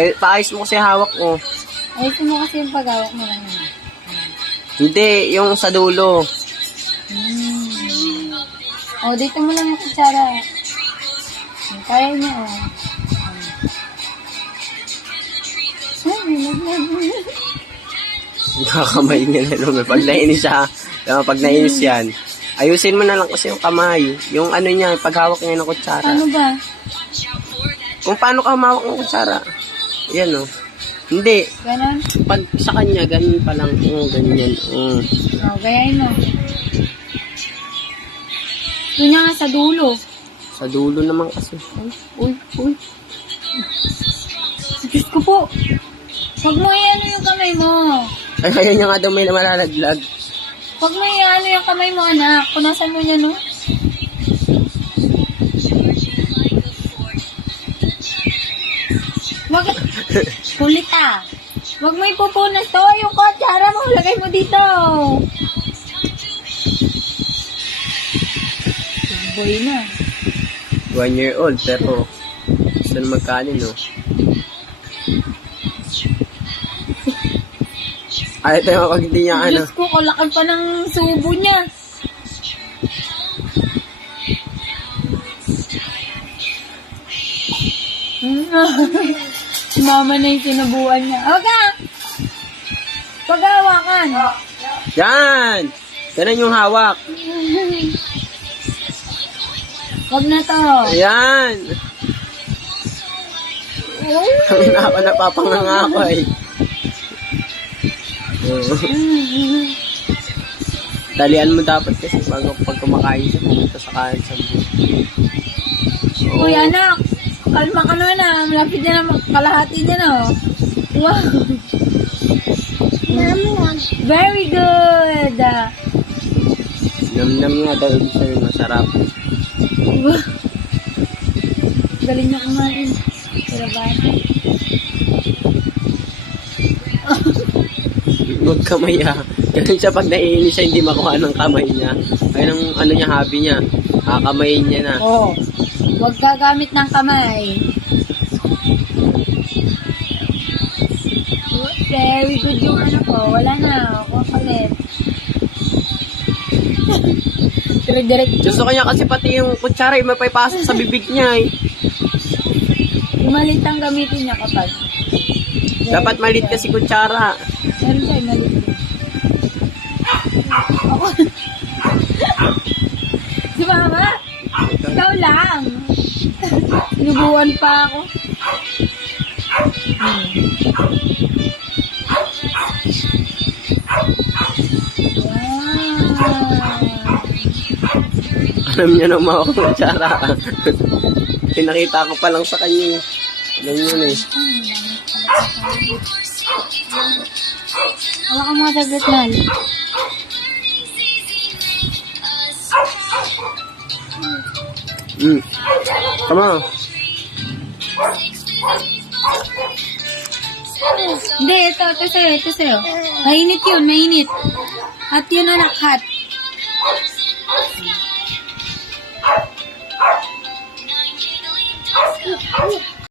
Eh, paayos mo kasi hawak mo. Ayusin mo kasi yung paghawak mo lang yun. Hindi, yung sa dulo. Oh, dito mo lang yung kutsara. Kaya niya, oh. Ay, nilaglag. Kakamay niya na naman. Pag nainis siya, pag nainis yan, ayusin mo na lang kasi yung kamay. Yung ano niya, paghawak niya ng kutsara. Ano ba? Kung paano ka humawak ng kutsara. Yan o. Hindi. Ganon? Pag sa kanya, ganun pa lang. Ganyan. Oh, gayahin mo. Ito niya nga sa dulo. Sa dulo naman kasi. Uy. Diyos ko po. Huwag mo i-ano yung kamay mo. Ay, kaya niya nga daw may malalaglag. Huwag mo i-ano yung kamay mo, anak. Punasan mo niya, no? Wag, kulit ah. Huwag mo ipupunas to. Yung kutsara mo, lagay mo dito. Boy na. 1 year old, pero gusto na magkanin, no? Ay, ito yung pag hindi niya, ano. Diyos ko, kalakal pa ng subo niya. Si mama na yung sinubuan niya. Oga! Pag-hawakan. Yan! Ganun yung hawak. Wag na to. Ayan! Kami na ako napapanganga ako eh. Talian mo dapat kasi bago pag kumakain siya, pumunta sa kain sa buhay. Uy, anak. Kalma ka na. Malapit na naman. Kalahati niya na, oh. Wow. Very good. Nam-nam nga daw ibig sabihin masarap. Wow. Galing niya kumain. Pero ba? Huwag kamay ah. Ganun siya pag naiinis siya, hindi makuha ng kamay niya. Ayun ang ano niya, hobby niya. Kakamayin niya na. Oo. Huwag gagamit ng kamay. Very good yung ano ko. Wala na. Kukulit. Direct. Gusto ko niya kasi pati yung kutsara, mapaypasok sa bibig niya eh. Malit ang gamitin niya kapag. Dapat malit kasi kutsara. Meron tayo malit. Ako. Si mama? Ikaw lang. Sinubuan pa ako. Wow. Alam niya na umawak ng kutsara. Pinakita ko pa lang sa kanya. Alam niya na eh. Wala ka mga saglit na. Come on. Hindi, ito sa'yo. Mainit yun, mainit. At yun anak, hot.